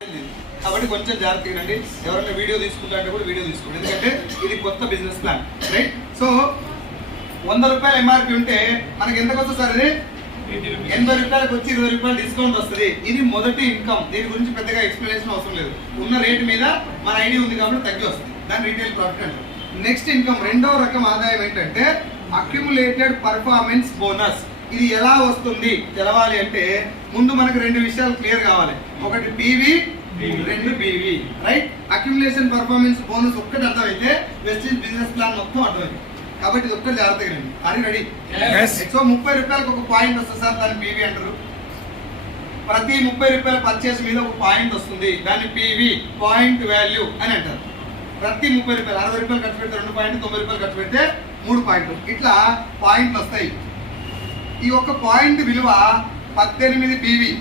కాబట్టి కొంచెం జాగ్రత్తగా రండి. ఎవరైనా వీడియో తీసుకుంటే కూడా వీడియో తీసుకోండి, ఎందుకంటే ఇది కొత్త బిజినెస్ ప్లాన్, రైట్? సో 100 రూపాయలు ఎంఆర్పి ఉంటే మనకి ఎంతకు వస్తుంది సార్? ఇది 80 రూపాయలకు వచ్చి 20 రూపాయలు డిస్కౌంట్ వస్తుంది. ఇది మొదటి ఇన్కమ్. దీని గురించి పెద్దగా ఎక్స్ప్లెనేషన్ అవసరం లేదు. ఉన్న రేటు మీద మన ఐడియా ఉంది కాబట్టి తగ్గి వస్తుంది, దాని రీటైల్ ప్రాఫిట్ అంటారు. నెక్స్ట్ ఇన్కమ్, రెండవ రకం ఆదాయం ఏంటంటే అక్యుములేటెడ్ పర్ఫార్మెన్స్ బోనస్. ఇది ఎలా వస్తుంది తెలవాలి అంటే ముందు మనకు రెండు విషయాలు క్లియర్ కావాలి. ఒకటి పీవీ, రెండు BV, right? Accumulation performance bonus ఒక్కటి అర్థమైతే వెస్టీజ్ బిజినెస్ ప్లాన్ మొత్తం అర్థమైంది. కాబట్టి ఇది ఒక్కటి జాగ్రత్తగా రండి. అది రెడీ? సో 30 రూపాయలకు ఒక పాయింట్ వస్తుంది సార్, దాన్ని పీవీ అంటారు. ప్రతి 30 రూపాయల పర్చేస్ మీద ఒక పాయింట్ వస్తుంది, దాన్ని పీవీ, పాయింట్ వాల్యూ అని అంటారు. ప్రతి 30 రూపాయలు, 60 రూపాయలు ఖర్చు పెడితే 2 పాయింట్, 90 రూపాయలు ఖర్చు పెడితే 3 పాయింట్లు, ఇట్లా పాయింట్లు వస్తాయి. ఈ ఒక్క పాయింట్ విలువ 18 పీవీ.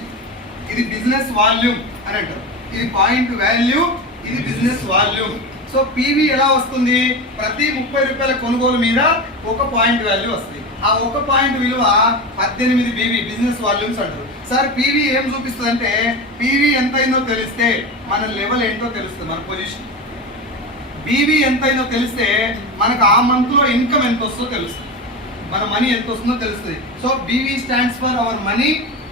ఇది బిజినెస్ వాల్యూమ్ అని అంటారు. ఇది పాయింట్ వాల్యూ, ఇది బిజినెస్ వాల్యూమ్. సో పీవీ ఎలా వస్తుంది? ప్రతి 30 రూపాయల కొనుగోలు మీద ఒక పాయింట్ వాల్యూ వస్తుంది. ఆ ఒక పాయింట్ విలువ 18 పీవీ, బిజినెస్ వాల్యూమ్స్ అంటారు. సార్ పీవీ ఏం చూపిస్తుంది అంటే పీవీ ఎంత అయిందో తెలిస్తే మన లెవెల్ ఏంటో తెలుస్తుంది, మన పొజిషన్. బీవీ ఎంత అయిందో తెలిస్తే మనకు ఆ మంత్ లో ఇన్కమ్ ఎంత వస్తుందో తెలుస్తుంది, మన మనీ ఎంత వస్తుందో తెలుస్తుంది. So BV stands for our money,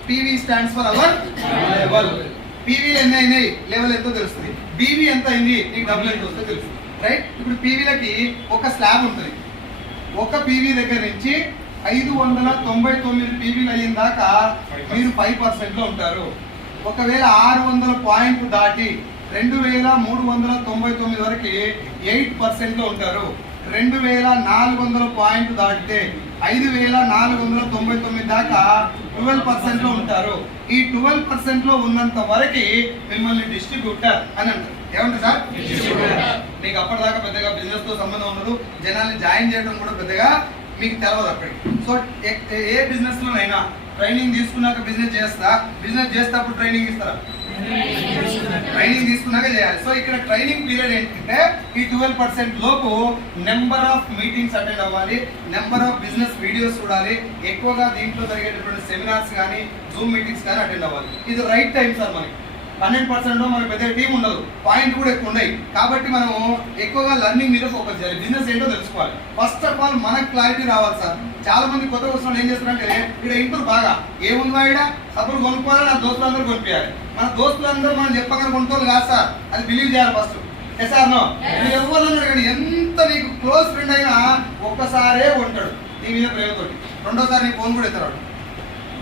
PV stands for our level. PV ఎన్ని అయినాయి, లెవెల్ ఎంతో తెలుస్తుంది. బీవీ ఎంత అయింది, నీకు డబ్బులు ఎంత వస్తుందో తెలుస్తుంది, రైట్? ఇప్పుడు పీవీలకి ఒక స్లాబ్ ఉంటుంది. ఒక పీవీ దగ్గర నుంచి 599 పీవీలు అయిన దాకా మీరు 5% లో ఉంటారు. ఒకవేళ 600 పాయింట్ దాటి 2399 వరకు 8% లో ఉంటారు. 2400 పాయింట్ దాటితే 5499 దాకా 12% లో ఉంటారు. ఈ 12% లో ఉన్నంత వరకు మిమ్మల్ని డిస్ట్రిబ్యూటర్ అని అంటారు. ఏమంటారు సార్? మీకు అప్పటిదాకా పెద్దగా బిజినెస్ తో సంబంధం ఉండదు, జనాల్ని జాయిన్ చేయడం కూడా పెద్దగా మీకు తెలవదు అప్పటికి. సో ఏ బిజినెస్ లోనైనా ట్రైనింగ్ తీసుకున్నాక బిజినెస్ చేసేటప్పుడు ట్రైనింగ్ ఇస్తారా? ట్రైనింగ్ తీసుకున్నాక చేయాలి. సో ఇక్కడ ట్రైనింగ్ పీరియడ్ ఏంటంటే ఈ 12% లోపు నెంబర్ ఆఫ్ మీటింగ్స్ అటెండ్ అవ్వాలి, నెంబర్ ఆఫ్ బిజినెస్ వీడియోస్ చూడాలి, ఎక్కువగా దీంట్లో జరిగేటటువంటి సెమినార్స్ కానీ జూమ్ మీటింగ్స్ కానీ అటెండ్ అవ్వాలి. ఇది రైట్ టైం సార్. మనకి 12% లో మనకి పెద్ద టీం ఉండదు, పాయింట్ కూడా ఎక్కువ ఉన్నాయి. కాబట్టి మనం ఎక్కువగా లర్నింగ్ మీద ఫోకస్ చేయాలి, బిజినెస్ ఏంటో తెలుసుకోవాలి. ఫస్ట్ ఆఫ్ ఆల్ మనకు క్లారిటీ రావాలి సార్. చాలా మంది కొత్త వస్తువులు ఏం చేస్తారంటే ఇక్కడ ఇంటర్ బాగా ఏముంది వాడ సబ్బులు కొనుక్కోవాలి, నా దోస్తులందరూ కొనిపించాలి. మన దోస్తులందరూ మనం చెప్పగల కొనుక్కోవాలి కాదు సార్, అది బిలీవ్ చేయాలి ఫస్ట్. సార్ నో ఎవరు కానీ ఎంత నీకు క్లోజ్ ఫ్రెండ్ అయినా ఒక్కసారే ఉంటాడు నీ మీద ప్రేమతోటి, రెండోసారి నీ ఫోన్ కూడా ఎత్తాడు.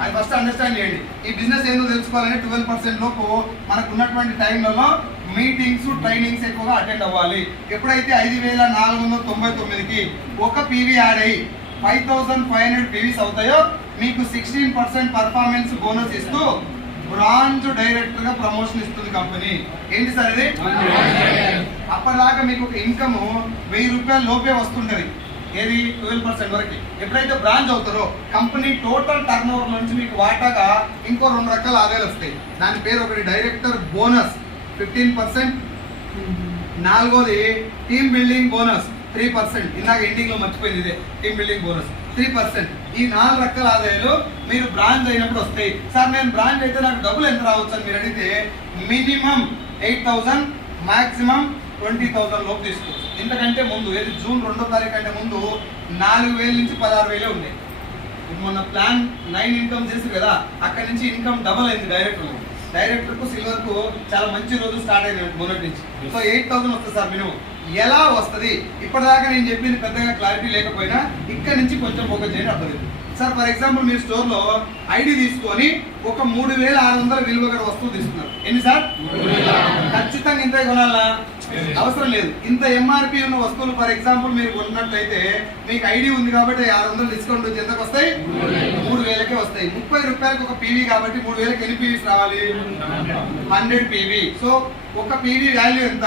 అది ఫస్ట్ అండర్స్టాండ్ చేయండి. ఈ బిజినెస్ ఏందో తెలుసుకోవాలంటే 12% లోపు మనకు ఉన్నటువంటి టైంలలో మీటింగ్స్, ట్రైనింగ్స్ ఎక్కువగా అటెండ్ అవ్వాలి. ఎప్పుడైతే 5499కి ఒక పీవీ యాడ్ అయ్యి 5500 పీవీస్ అవుతాయో మీకు 16% పర్ఫార్మెన్స్ బోనస్ ఇస్తూ బ్రాంచ్ డైరెక్టర్ గా ప్రమోషన్ ఇస్తుంది కంపెనీ. ఏంటి సార్ ఇది? అప్పటిదాకా మీకు ఒక ఇన్కమ్ 1000 రూపాయల లోపే వస్తుంటది. ఏది? 12% వరకు. ఎప్పుడైతే బ్రాంచ్ అవుతారో కంపెనీ టోటల్ టర్న్ ఓవర్ నుంచి మీకు వాటాగా ఇంకో 2 రకాల ఆదాయాలు వస్తాయి. దాని పేరు ఒకటి డైరెక్టర్ బోనస్ 15%, నాలుగోది టీమ్ బిల్డింగ్ బోనస్ 3%. ఇందాక ఎండింగ్ లో మర్చిపోయింది, ఇదే టీమ్ బిల్డింగ్ బోనస్ 3%. ఈ 4 రకాల ఆదాయాలు మీరు బ్రాంచ్ అయినప్పుడు వస్తాయి. సార్ నేను బ్రాంచ్ అయితే నాకు డబ్బులు ఎంత రావచ్చు అని మీరు అడిగితే మినిమం 8000, మాక్సిమం 20,000 లోపు తీసుకోవచ్చు. ఇంతకంటే ముందు ఏది జూన్ 2వ తారీఖు అంటే ముందు 4000 నుంచి 16,000 ఉన్నాయి. మొన్న ప్లాన్ 9 ఇన్కమ్ చేసి కదా, అక్కడి నుంచి ఇన్కమ్ డబల్ అయింది. డైరెక్టర్ కు సిల్వర్ కు చాలా మంచి రోజు స్టార్ట్ అయింది మొదటి నుంచి. సో 8,000 వస్తుంది సార్ మినిమం. ఎలా వస్తుంది? ఇప్పటిదాకా నేను చెప్పింది పెద్దగా క్లారిటీ లేకపోయినా ఇక్కడ నుంచి కొంచెం ఫోకస్ చేయండి, అర్థమైంది సార్. ఫర్ ఎగ్జాంపుల్ మీరు స్టోర్ లో ఐడి తీసుకొని ఒక 3600 విలువ గల వస్తువు తీసుకున్నారు. ఎన్ని సార్? ఖచ్చితంగా ఇంత కొనాలా? అవసరం లేదు. ఇంత ఎంఆర్పి ఉన్న వస్తువులు ఫర్ ఎగ్జాంపుల్ మీరు కొన్నట్లయితే మీకు ఐడి ఉంది కాబట్టి 600 డిస్కౌంట్ వచ్చి ఎంతకు వస్తాయి? 3000కే వస్తాయి. 30 రూపాయలకు ఒక పీవీ కాబట్టి 3000కి ఎన్ని పీవీస్ రావాలి? 100 పీవీ. సో ఒక పీవీ వాల్యూ ఎంత?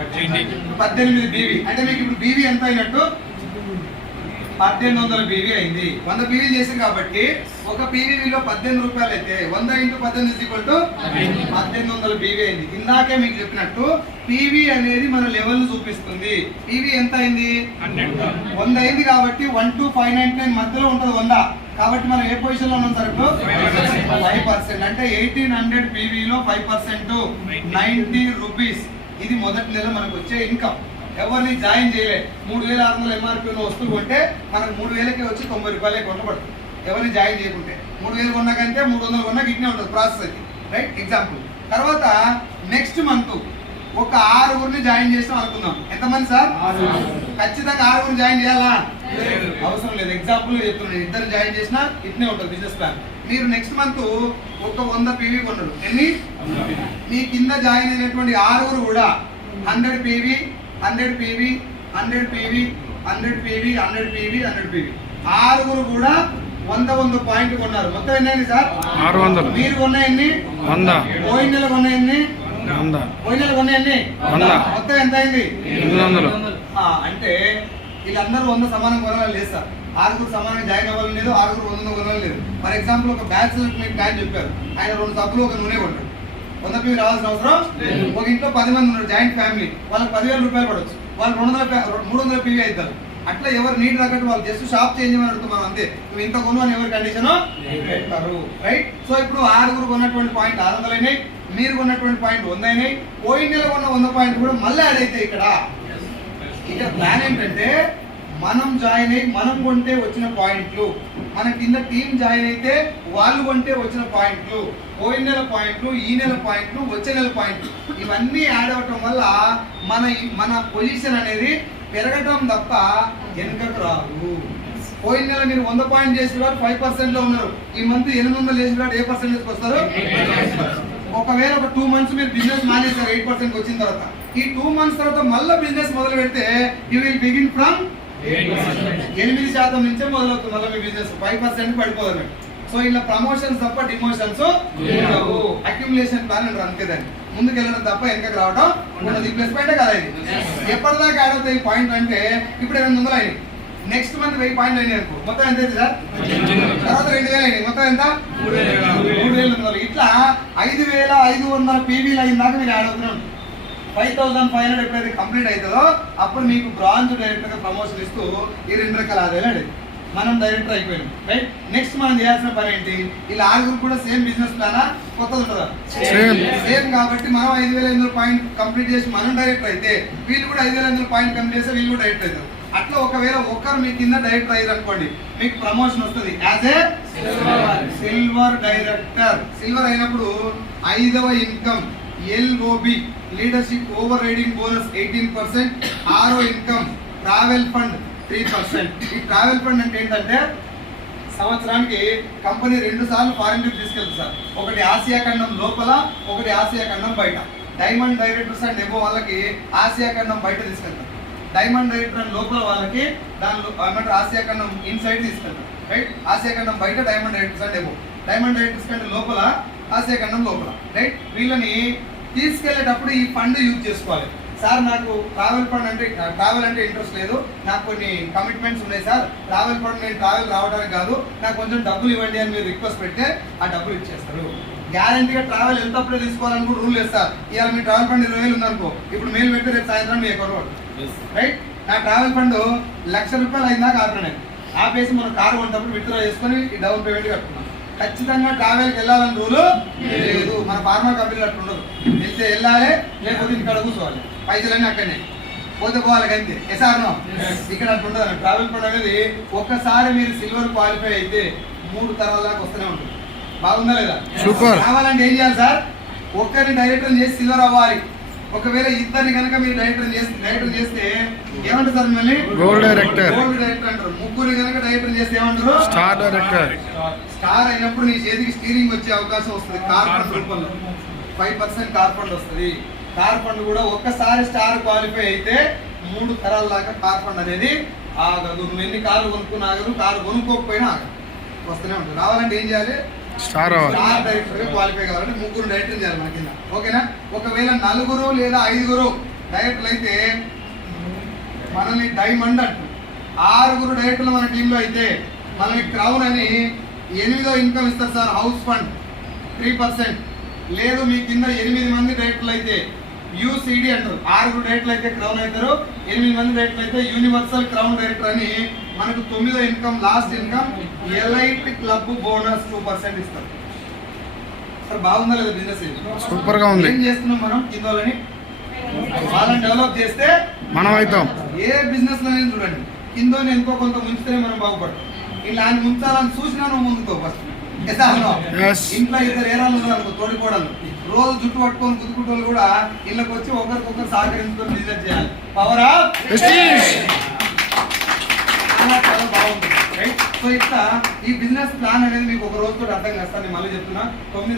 18 పీవీ. అంటే మీకు ఇప్పుడు పీవీ ఎంత అయినట్టు? 1800 పీవీ అయింది. 100 పీవీ చేసింది కాబట్టి ఒక పీవీ విలువ 18 రూపాయలు అయితే 100 × 18 1800 పీవీ అయింది. ఇందాకే మీకు చెప్పినట్టు పీవీ అనేది మన లెవెల్ చూపిస్తుంది. పీవీ ఎంత అయింది? 100 అయింది కాబట్టి 12599 మధ్యలో ఉంటుంది 100. కాబట్టి మనం ఏ పొజిషన్ లో ఉన్నాం సార్ ఇప్పుడు? 5%. అంటే 1800 పీవీలో 5% 90 రూపీస్. ఇది మొదటి నెల మనకు వచ్చే ఇన్కమ్. ఎవరిని జాయిన్ చేయలే. 3600 ఎంఆర్పీ వస్తువులు కొంటే మనకు 3000కి వచ్చి 90 రూపాయలే కొనబడుతుంది. ఎవరిని జాయిన్ చేయకుంటే 3000 కొన్నాకంటే 300 కొన్నాక ఇట్నే ఉంటుంది ప్రాసెస్ అది, రైట్? ఎగ్జాంపుల్. తర్వాత నెక్స్ట్ మంత్ ఒక 6గురిని జాయిన్ చేస్తాం అనుకుందాం. ఎంతమంది సార్? ఖచ్చితంగా 6గురిని జాయిన్ చేయాలా? అవసరం లేదు. ఎగ్జాంపుల్ చెప్తున్నాను. ఇద్దరు జాయిన్ చేసినా ఇట్నే ఉంటుంది బిజినెస్ ప్లాన్. మీరు నెక్స్ట్ మంత్ ఒక 100 పీవీ కొన్నారు. ఎన్ని? మీ కింద జాయిన్ అయినటువంటి 6గురు కూడా 100 PV 100 PV 100 PV 100 PV 100 PV 100 PV 6గురు కూడా 100 పాయింట్ కొన్నారు. మొత్తం ఎన్ని అయింది సార్? 600. మీరు కొన్నాయన్ని 100. పోయిన నెల కొన్నాయన్ని 100. పోయిన నెల కొన్నాయన్ని 100. మొత్తం ఎంత అయింది? 800. అంటే వీళ్ళందరూ 100 సమానం కొనాలని లేదు సార్. 6గురు సమానంగా జాయిన్ అవ్వాలని లేదు, 6గురు 100 కొనాలని లేదు. ఫర్ ఎగ్జాంపుల్ ఒక బ్యాచులర్ మీకు ప్లాన్ చెప్పారు. ఆయన 2 సబ్బులు ఒక నూనె కొన్నాడు. 100 పీవీ రావాల్సిన అవసరం. ఒక ఇంట్లో 10 మంది ఉన్నారు, జాయింట్ ఫ్యామిలీ. వాళ్ళకి 10,000 రూపాయలు పడవచ్చు. వాళ్ళు 300 పీవీ అవుతారు. అట్లా ఎవరు నీట్ తగ్గట్టు వాళ్ళు జస్ట్ షాప్ చేంజ్ చేయమని అడుగుతాం మనం, అంతే. నువ్వు ఇంత కొను అని ఎవరి కండిషన్ పెట్టారు, రైట్? సో ఇప్పుడు 6గురు కొన్నటువంటి పాయింట్ 600 అయినాయి, మీరు కొన్నటువంటి పాయింట్ 100 అయినాయి. పోయిన నెల కొన్న 100 పాయింట్ కూడా మళ్ళీ యాడ్ అయితే ఇక్కడ ప్లాన్ ఏంటంటే మనం జాయిన్ అయ్యి మనం కొంటే వచ్చిన పాయింట్లు, మన కింద టీం జాయిన్ అయితే వాళ్ళు కొంటే వచ్చిన పాయింట్లు, పోయిన నెల పాయింట్లు, ఈ నెల పాయింట్లు, వచ్చే నెల పాయింట్లు, ఇవన్నీ యాడ్ అవ్వటం వల్ల మన పొజిషన్ అనేది పెరగటం తప్ప వెనుకకు రాదు. పోయిన నెల మీరు 100 పాయింట్ చేసిన వారు 5% లో ఉన్నారు. ఈ మంత్ 800 చేసిన వారు ఏ పర్సెంటేజ్కి వస్తారు? ఒకవేళ ఒక 2 మంత్స్ మీరు బిజినెస్ మానేస్తారు 8% వచ్చిన తర్వాత, ఈ 2 మంత్స్ తర్వాత మళ్ళీ బిజినెస్ మొదలు పెడితే యూ విల్ బిగిన్ ఫ్రమ్ 8% నుంచే మొదలవుతుంది మళ్ళీ మీ బిజినెస్. 5% పడిపోదు. సో ఇలా ప్రమోషన్స్ తప్ప డిమోషన్స్ ఉండవు. అక్యుములేషన్ ప్లాన్ అంటారు, అంతే. దాన్ని ముందుకు వెళ్ళడం తప్ప వెనకకు రావడం ఉన్నది. ప్లస్ పాయింటే కదా ఇది. ఎప్పటిదాకా యాడ్ అవుతాయి పాయింట్ అంటే ఇప్పుడు 800 అయింది, నెక్స్ట్ మంత్ 1000 పాయింట్లు అయినాయి అనుకో, మొత్తం ఎంత అయింది సార్? తర్వాత 2000 అయినాయి, మొత్తం ఎంత? 3000. ఇట్లా 5500 పీవీలు అయిన దాకా మీరు యాడ్ అవుతూనే ఉంటారు. 5500 ఎప్పుడైతే కంప్లీట్ అవుతుందో అప్పుడు మీకు బ్రాంచ్ డైరెక్టర్ గా ప్రమోషన్ ఇస్తూ ఈ 2 రకాల ఆదాయాలు మనం డైరెక్టర్ అయిపోయాం, రైట్? నెక్స్ట్ మనం చేయాల్సిన పని ఏంటి? ఇలా 6గురు కూడా సేమ్ బిజినెస్ ప్లానా? కొత్తది ఉంటుందా? సేమ్. కాబట్టి మనం 5500 పాయింట్ కంప్లీట్ చేసి మనం డైరెక్టర్ అయితే వీళ్ళు కూడా 5500 పాయింట్ కంప్లీట్ చేస్తే వీళ్ళు కూడా డైరెక్టర్ అవుతారు. అట్లా ఒకవేళ ఒక్కరు మీ కింద డైరెక్టర్ అయ్యారు అనుకోండి, మీకు ప్రమోషన్ వస్తుంది as a silver director. Silver అయినప్పుడు 5వ income LOB leadership over riding bonus 18%, 6వ ఇన్కమ్ ట్రావెల్ ఫండ్ 3%. ఈ ట్రావెల్ ఫండ్ అంటే ఏంటంటే సంవత్సరానికి కంపెనీ 2 సార్లు ఫారిన్ ట్రిప్ తీసుకెళ్తుంది సార్. ఒకటి ఆసియా ఖండం లోపల, ఒకటి ఆసియా ఖండం బయట. డైమండ్ డైరెక్టర్స్ అండ్ ఎబో వాళ్ళకి ఆసియా ఖండం బయట తీసుకెళ్తారు. డైమండ్ డైరెక్టర్ అండ్ లోపల వాళ్ళకి దానిలో ఏమంటారు ఆసియా ఖండం ఇన్సైడ్ తీసుకెళ్తారు, రైట్? ఆసియా ఖండం బయట diamond directors and above, diamond directors కంటే లోపల ఆసియా ఖండం లోపల, రైట్? వీళ్ళని తీసుకెళ్లేటప్పుడు ఈ ఫండ్ యూజ్ చేసుకోవాలి. సార్ నాకు ట్రావెల్ ఫండ్ అంటే ట్రావెల్ అంటే ఇంట్రెస్ట్ లేదు, నాకు కొన్ని కమిట్మెంట్స్ ఉన్నాయి సార్, ట్రావెల్ ఫండ్ నేను ట్రావెల్ రావడానికి కాదు, నాకు కొంచెం డబ్బులు ఇవ్వండి అని మీరు రిక్వెస్ట్ పెడితే ఆ డబ్బులు ఇచ్చేస్తారు. గ్యారంటీగా ట్రావెల్ ఎంత అప్పుడే తీసుకోవాలని కూడా రూల్ లేదు సార్. ఇవాళ మీ ట్రావెల్ ఫండ్ 20,000 ఉందనుకో, ఇప్పుడు మెయిల్ పెడితే రేపు సాయంత్రం మీ అకౌంట్, రైట్? నా ట్రావెల్ ఫండ్ 1,00,000 రూపాయలు అయిందాక ఆపడానికి ఆపేసి మనం కారు కొన్నప్పుడు విత్డ్రా చేసుకొని ఈ డౌన్ పేమెంట్ కట్టుకున్నాం. ఖచ్చితంగా ట్రావెల్కి వెళ్ళాలని రూలు లేదు. మన ఫార్మా కంపెనీలు అట్లా ఉండదు. వెళ్తే వెళ్ళాలి, లేకపోతే ఇక్కడ కూర్చోవాలి, పైసలన్నీ అక్కడనే పోతే పోవాలి అంతే. ఎసార్నో ఇక్కడ అట్లా ఉండదు. ట్రావెల్ ఫండ్ అనేది ఒక్కసారి మీరు సిల్వర్ క్వాలిఫై అయితే 3 తరాల దాకా వస్తూనే ఉంటుంది. బాగుందా లేదా? కావాలంటే ఏం చేయాలి సార్? ఒక్కరిని డైరెక్టర్ చేసి సిల్వర్ అవ్వాలి. ఒకవేళ ఇద్దరిని కనుక మీరు డైరెక్టర్ చేస్తే ఏమంటారు సార్? మిమ్మల్ని గోల్డ్ డైరెక్టర్ అంటారు. ముగ్గురు కనుక డైరెక్టర్ చేస్తే ఏమంటారు? Star director. స్టార్ అయినప్పుడు నీ చేతికి స్టీరింగ్ వచ్చే అవకాశం వస్తుంది. కార్ ఫండ్ రూపంలో 5% కార్ ఫండ్ వస్తుంది. కార్ ఫండ్ కూడా ఒక్కసారి స్టార్ క్వాలిఫై అయితే 3 తరాల దాకా కార్ ఫండ్ అనేది ఆగదు. నువ్వు ఎన్ని కార్లు కొనుక్కున్నా ఆగదు, కారు కొనుక్కోకపోయినా ఆగదు, వస్తూనే ఉంటుంది. రావాలంటే ఏం చేయాలి? స్టార్ డైరెక్టర్ గా క్వాలిఫై కావాలంటే 3 డైరెక్టర్ చేయాలి మన కింద, ఓకేనా? ఒకవేళ 4 లేదా 5 డైరెక్టర్లు అయితే మనల్ని డైమండ్ అంటారు. 6 డైరెక్టర్లు మన టీంలో అయితే మనకి క్రౌన్ అని 8వ ఇన్కమ్ ఇస్తారు సార్, హౌస్ ఫండ్ 3%. లేదు మీ కింద 8 మంది డైరెక్టర్లు అయితే యూసీడీ అంటారు. 6 డైరెక్టర్లు అయితే క్రౌన్ అవుతారు, 8 మంది డైరెక్టర్లు అయితే యూనివర్సల్ క్రౌన్ డైరెక్టర్ అని మనకు 9వ income last income elite club bonus 2% ఇస్తారు. సార్ బాగుందా లేదా బిజినెస్? సూపర్ గా ఉంది. ఏం చేస్తున్నాం మనం? కింద వాళ్ళని డెవలప్ చేస్తే మనం అవుతాం. ఏ బిజినెస్ లో చూడండి, కింద ఎంతో కొంత ముంచితేనే మనం బాగుపడతాం. ఇలా ఆయన ముంచాలని చూసినా నువ్వు ముందుతో ఫస్ట్. Yes. ఇంట్లో 2 ఏరాలు ఉన్నారు తోడికోడలు, రోజు జుట్టు పట్టుకొని గుద్దుకుంటూ కూడా ఇళ్ళకి వచ్చి ఒకరికొకరు సహకరించుకొని బిజినెస్ చేయాలి. పవర్ ఆఫ్ చాలా బాగుంటుంది, రైట్? సో ఇట్లా ఈ బిజినెస్ ప్లాన్ అనేది మీకు ఒక రోజుతో అర్థం చేస్తాను. నేను మళ్ళీ చెప్తున్నా. 9